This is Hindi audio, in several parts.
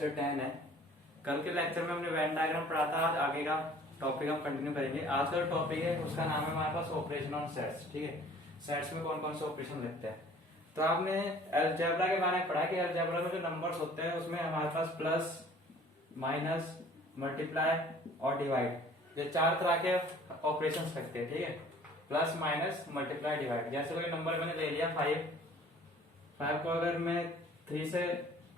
लेक्चर 10 है। कल के लेक्चर में हमने वेन डायग्राम पढ़ा था, आज आगे का टॉपिक हम कंटिन्यू करेंगे। आज का टॉपिक है उसका नाम है हमारे पास ऑपरेशन ऑन सेट्स। ठीक है, सेट्स में कौन कौन से ऑपरेशन लिखते हैं। तो आपने अलजेब्रा के बारे में पढ़ा कि अलजेब्रा में जो नंबर्स होते हैं उसमें हमारे पास प्लस, माइनस, मल्टीप्लाई और डिवाइड, ये चार तरह के ऑपरेशन करते हैं। ठीक है, प्लस, माइनस, मल्टीप्लाई, डिवाइड। जैसे कोई नंबर मैंने ले लिया 5 को अगर मैं 3 से,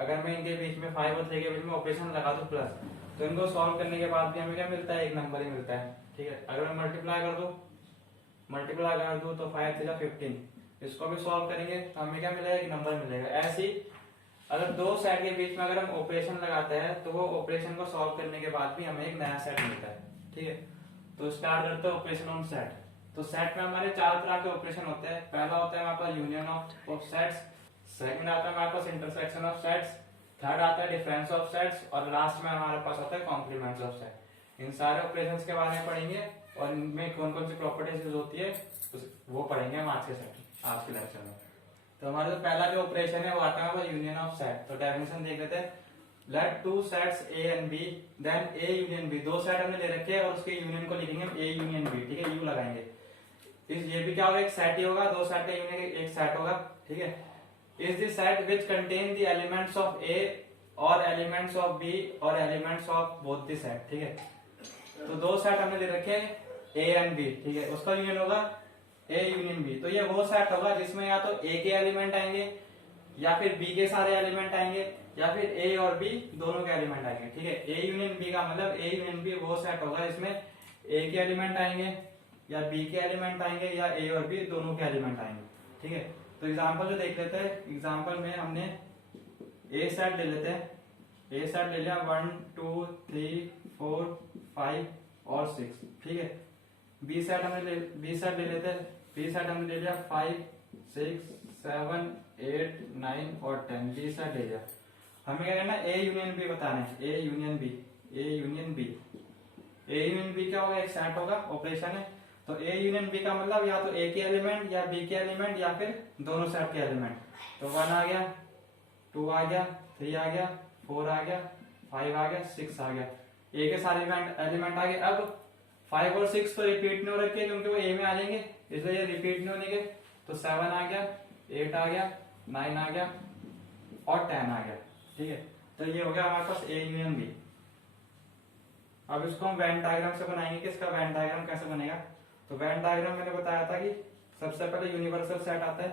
अगर मैं इनके बीच में 5 और 3 के बीच में ऑपरेशन लगा दूं प्लस, तो इनको सॉल्व करने के बाद भी हमें क्या मिलता है, एक नंबर ही मिलता है। ठीक है, अगर मैं मल्टीप्लाई कर दूं तो 5 3 15, इसको भी सॉल्व करेंगे तो हमें क्या मिलेगा, एक नंबर मिलेगा। ऐसे ही अगर दो सेट के बीच में अगर हम ऑपरेशन लगाते हैं तो वो ऑपरेशन को सॉल्व करने के बाद भी हमें एक नया सेट मिलता है। ठीक है, तो स्टार्ट करते हैं ऑपरेशन ऑन सेट। तो सेट में हमारे चार तरह के ऑपरेशन होते हैं। पहला होता है हमारे पास यूनियन ऑफ सेट्स, सेकंड आता है हमारे पास इंटरसेक्शन ऑफ सेट्स, थर्ड आता है डिफरेंस ऑफ सेट्स और लास्ट में हमारे पास आता है कॉम्प्लीमेंट्स ऑफ सेट। इन सारे ऑपरेशंस के बारे में पढ़ेंगे और इनमें कौन कौन सी प्रॉपर्टीज यूज होती है वो पढ़ेंगे हम आज के लेक्चर में। तो हमारा जो पहला जो ऑपरेशन है वो आता है यूनियन ऑफ सेट। तो डेफिनेशन देख लेते हैं। Let two sets A and B then A union B. दो सेट हमने ले रखे हैं और उसके यूनियन को लिखेंगे हम ए यूनियन बी। ठीक है, यू लगाएंगे। ये भी क्या होगा, एक सेट ही होगा, दो सेट का यूनियन एक सेट होगा। ठीक है, is the set which contain the elements of A और एलिमेंट्स ऑफ बी और elements of both the set. ठीक है, तो दो सेट हमने ले रखे ए एंड बी। ठीक है, उसका यूनियन होगा ए यूनियन बी। तो ये वो सेट होगा जिसमें या तो ए के एलिमेंट आएंगे या फिर बी के सारे एलिमेंट आएंगे या फिर ए और बी दोनों के एलिमेंट आएंगे। ठीक है, ए यूनियन बी का मतलब ए यूनियन बी वो सेट होगा जिसमें ए के एलिमेंट आएंगे या बी के एलिमेंट आएंगे या ए और बी दोनों के एलिमेंट आएंगे। ठीक है, तो एग्जांपल जो देख लेते हैं। एग्जांपल में हमने ए सेट ले लेते हैं। ए सेट ले लिया 1 2 3 4 5 और 6। ठीक है, बी सेट ले लेते हैं। बी सेट हमने ले लिया 5 6 7 8 9 और 10। बी सेट ले लिया। हमें क्या करना है, ए यूनियन बी बताना है। A union B, A union B. A union B क्या होगा, एक सेट होगा, ऑपरेशन है। तो ए यूनियन बी का मतलब या तो ए के एलिमेंट या बी के एलिमेंट या फिर दोनों सेट के एलिमेंट। तो 1 आ गया, 2 आ गया, 3 आ गया, 4 आ गया, 5 आ गया, 6 आ गया। ए के सारे एलिमेंट आ गए। अब 5 और 6 तो रिपीट नहीं हो रखे क्योंकि वो ए में आ जाएंगे, इसलिए ये रिपीट नहीं होने के। तो 7 आ गया, 8 आ गया, 9 आ गया और 10 आ गया। ठीक है, तो ये हो गया हमारे पास ए यूनियन बी। अब इसको हम वेन डायग्राम से बनाएंगे कि इसका वेन डायग्राम कैसे बनेगा। तो वेन डायग्राम मैंने बताया था कि सबसे पहले यूनिवर्सल सेट आता है।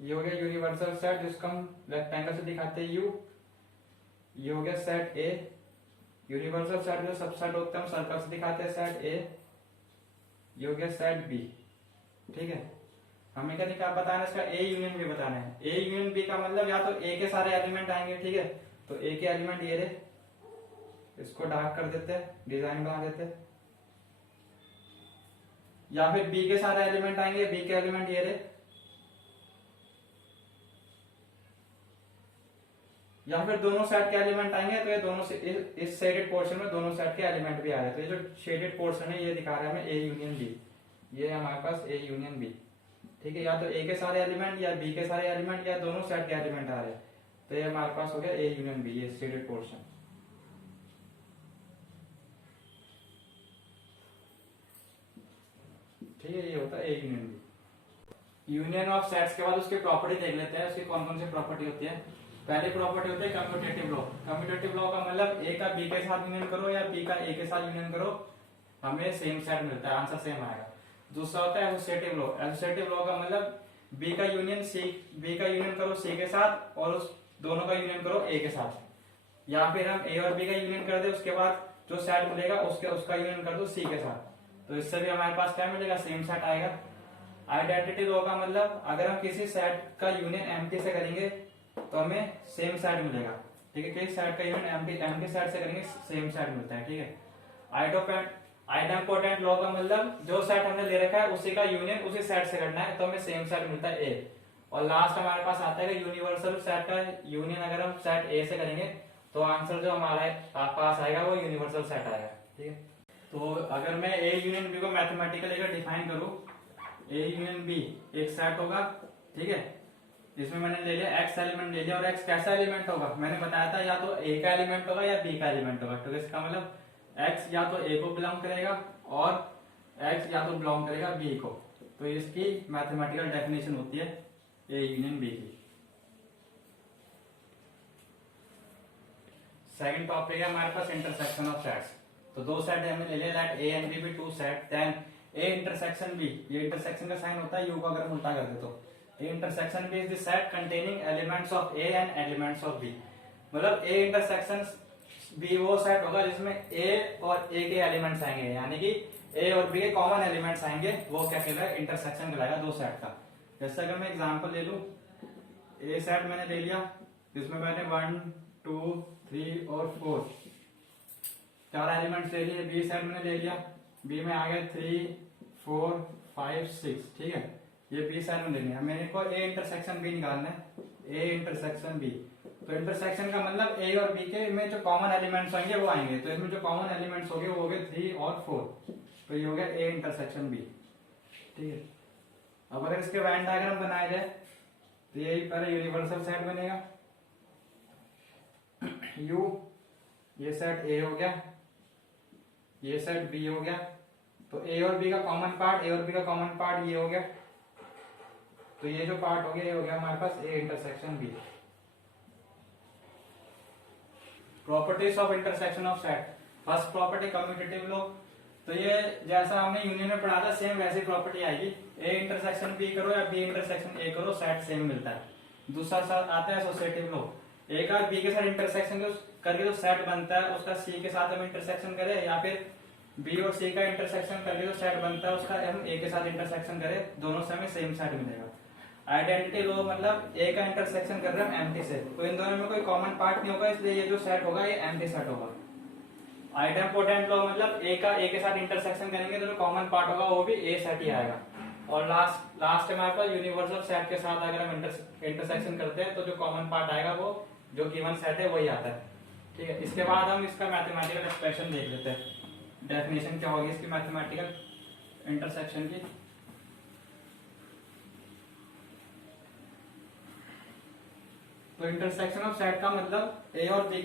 ये हो गया यूनिवर्सल सेट जिसको हम रेक्टेंगल से दिखाते हैं यू। ये हो गया सेट ए। यूनिवर्सल सेट जो सबसेट होता है हम सर्कल से दिखाते हैं, सेट ए। ये हो गया सेट बी। ठीक है, हमें क्या बताना है, इसका ए यूनियन बी बताना है। ए यूनियन बी का मतलब या तो ए के सारे एलिमेंट आएंगे। ठीक है, तो ए के एलिमेंट ये रहे, इसको डार्क कर देते हैं, डिजाइन बना देते हैं। या फिर बी के सारे एलिमेंट आएंगे, बी के एलिमेंट ये रहे, या फिर दोनों सेट के एलिमेंट आएंगे। तो ये दोनों से इस शेडेड पोर्शन में दोनों सेट के एलिमेंट भी आ रहे हैं। तो ये जो शेडेड पोर्शन है ये दिखा रहा है हमें ए यूनियन बी। ये हमारे पास ए यूनियन बी। ठीक है, या तो ए के सारे एलिमेंट या बी के सारे एलिमेंट या दोनों सेट के एलिमेंट आ रहे हैं। तो ये हमारे पास हो गया ए यूनियन बी, ये शेडेड पोर्शन। ठीक है, ये होता है A union B. Union of sets के बाद उसकी प्रॉपर्टी देख लेते हैं, उसकी कौन कौन सी प्रॉपर्टी होती है। पहली प्रॉपर्टी होती है कम्यूटेटिव लॉ। कम्यूटेटिव लॉ का मतलब ए का बी के साथ यूनियन करो या बी का ए के साथ यूनियन करो, हमें सेम सेट मिलता है, आंसर सेम आएगा। दूसरा होता है एसोसिएटिव लॉ। एसोसिएटिव लॉ का मतलब बी का यूनियन करो सी के साथ और उस दोनों का यूनियन करो ए के साथ। या फिर हम ए और बी का यूनियन कर दे, उसके बाद जो सेट मिलेगा उसका यूनियन कर दो सी के साथ, तो इससे भी हमारे पास क्या मिलेगा, सेम सेट आएगा। आइडेंटिटी लॉ का मतलब अगर हम किसी सेट का यूनियन एम्प्टी से करेंगे तो हमें सेम सेट मिलेगा। ठीक है, किसी सेट का यूनियन एम्प्टी सेट से करेंगे सेम सेट मिलता है। ठीक है, आइडेंपोटेंट लॉ का मतलब जो सेट हमने ले रखा है उसी का यूनियन उसी सेट से करना है तो हमें सेम सेट मिलता है ए। और लास्ट हमारे पास आता है यूनिवर्सल सेट का यूनियन अगर हम सेट ए से करेंगे तो आंसर जो हमारे पास आएगा वो यूनिवर्सल सेट आएगा। ठीक है, तो अगर मैं ए यूनियन बी को मैथमेटिकली अगर डिफाइन करूं, ए यूनियन बी एक सेट होगा। ठीक है, इसमें मैंने ले लिया एक्स एलिमेंट ले लिया, और एक्स कैसा एलिमेंट होगा मैंने बताया था, या तो ए का एलिमेंट होगा या बी का एलिमेंट होगा। तो इसका मतलब एक्स या तो ए को बिलोंग करेगा और एक्स या तो बिलोंग करेगा बी को। तो इसकी मैथमेटिकल डेफिनेशन होती है ए यूनियन बी की। सेकंड टॉपिक है हमारे पास इंटरसेक्शन ऑफ सेट्स। तो दो सेट हमने ले लिया, दैट ए एंड बी भी two set, then A intersection B, ये इंटरसेक्शन का साइन होता है यू को अगर हम उल्टा कर दे तो A intersection B is the set containing elements of A and elements of B. मतलब ए इंटरसेक्शन बी वो सेट होगा जिसमें ए और ए के एलिमेंट्स आएंगे, यानी कि ए और बी के कॉमन एलिमेंट्स आएंगे, वो क्या कहलाएगा इंटरसेक्शन कहलाएगा दो सेट का। जैसे अगर मैं एग्जांपल ले लूं, ए सेट मैंने ले लिया जिसमें मैंने 1 2 3 और 4 चार एलिमेंट्स ले लिए। बी सेट मैंने ले लिया, बी में आ गए 3 4 5 6, ठीक है, ये बी सेट में ले लिया। मेरे को ए इंटरसेक्शन बी निकालना है, ए इंटरसेक्शन बी। तो इंटरसेक्शन का मतलब ए और बी के में जो कॉमन एलिमेंट्स होंगे वो आएंगे, तो इसमें जो कॉमन एलिमेंट्स होंगे वो हो गए 3 और 4, तो ये हो गया ए इंटरसेक्शन बी, ठीक है। अब अगर इसके वेन डायग्राम बनाया जाए तो यही पहले यूनिवर्सल सेट बनेगा, यू, ये सेट ए हो गया, ये सेट बी हो गया, तो ए और बी का कॉमन पार्ट, ए और बी का कॉमन पार्ट ये हो गया, तो ये जो पार्ट हो गया ये हो गया हमारे पास A intersection B. Properties of intersection of set. First property commutative law, तो ये जैसा हमने यूनियन में पढ़ा था सेम वैसी प्रॉपर्टी आएगी, ए इंटरसेक्शन बी करो या बी इंटरसेक्शन ए करो सेट सेम मिलता है। दूसरा साथ आता है एसोसिएटिव लॉ, ए का बी के साथ इंटरसेक्शन करके जो सेट बनता है उसका सी के साथ हम इंटरसेक्शन करें, या फिर बी और सी का इंटरसेक्शन करके जो सेट बनता है उसका हम ए के साथ इंटरसेक्शन करें, दोनों से हमें सेम सेट मिलेगा। आइडेंटिटी लॉ मतलब ए का इंटरसेक्शन कर रहे हैं हम एम्प्टी से, तो इन दोनों में कोई कॉमन पार्ट नहीं होगा, इसलिए ये जो सेट होगा ये एम्प्टी सेट होगा। आइडेम्पोटेंट लॉ मतलब ए का ए के साथ इंटरसेक्शन करेंगे तो जो कॉमन पार्ट होगा वो भी ए सेट ही आएगा। और लास्ट हमारे पास यूनिवर्सल सेट के साथ अगर हम इंटरसेक्शन करते हैं तो जो कॉमन पार्ट आएगा वो जो गिवन सेट है वही आता है, ठीक है। इसके बाद हम इसका मैथमेटिकल एक्सप्रेशन देख लेते हैं, डेफिनेशन क्या होगी इसकी मैथमेटिकल इंटरसेक्शन की। तो इंटरसेक्शन ऑफ सेट का मतलब ए और बी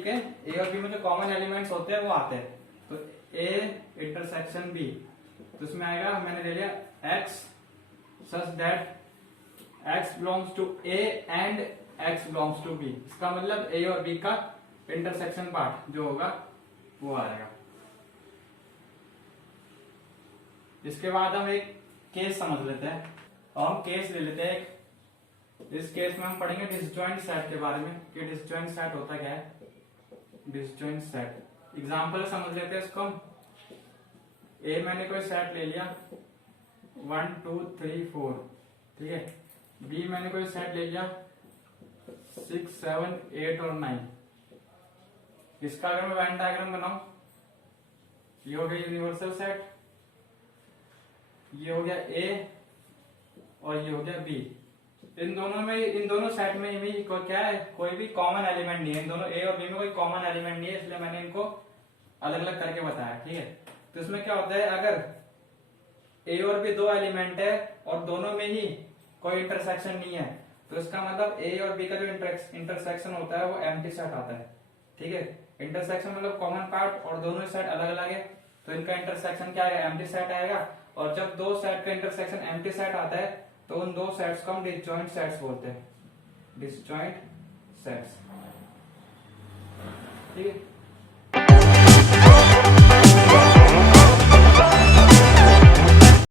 में जो कॉमन एलिमेंट्स होते हैं वो आते हैं, तो ए इंटरसेक्शन बी, तो इसमें आएगा मैंने ले लिया x such that x belongs to A and x belongs to B. इसका मतलब ए और बी का इंटरसेक्शन पार्ट जो होगा वो आएगा। इसके बाद हम एक केस समझ लेते हैं, और हम केस ले लेते हैं एक। इस केस में हम पढ़ेंगे डिसजॉइंट सेट के बारे में कि डिसजॉइंट सेट होता क्या है। डिसजॉइंट सेट एग्जांपल समझ लेते हैं इसको हम। ए मैंने कोई सेट ले लिया 1 2 3 4, ठीक है। बी मैंने कोई सेट ले लिया 6 7 8 और 9। इसका अगर मैं वेन डायग्राम बनाऊं, ये हो गया यूनिवर्सल सेट, ये हो गया ए और ये हो गया बी। इन दोनों सेट में भी क्या है, कोई भी कॉमन एलिमेंट नहीं है, इन दोनों ए और बी में कोई कॉमन एलिमेंट नहीं है, इसलिए मैंने इनको अलग अलग करके बताया, ठीक है। तो इसमें क्या होता है, अगर ए और बी दो एलिमेंट है और दोनों में ही कोई इंटरसेक्शन नहीं है, तो इसका मतलब ए और बी का जो इंटरसेक्शन होता है वो एम्प्टी सेट आता है, ठीक है। इंटरसेक्शन मतलब कॉमन पार्ट और दोनों सेट अलग अलग है, तो इनका इंटरसेक्शन क्या आएगा, एम्प्टी सेट आएगा। और जब दो सेट का इंटरसेक्शन एम्प्टी सेट आता है तो उन दो सेट्स को हम डिसजॉइंट सेट्स बोलते हैं, डिसजॉइंट सेट्स, ठीक है।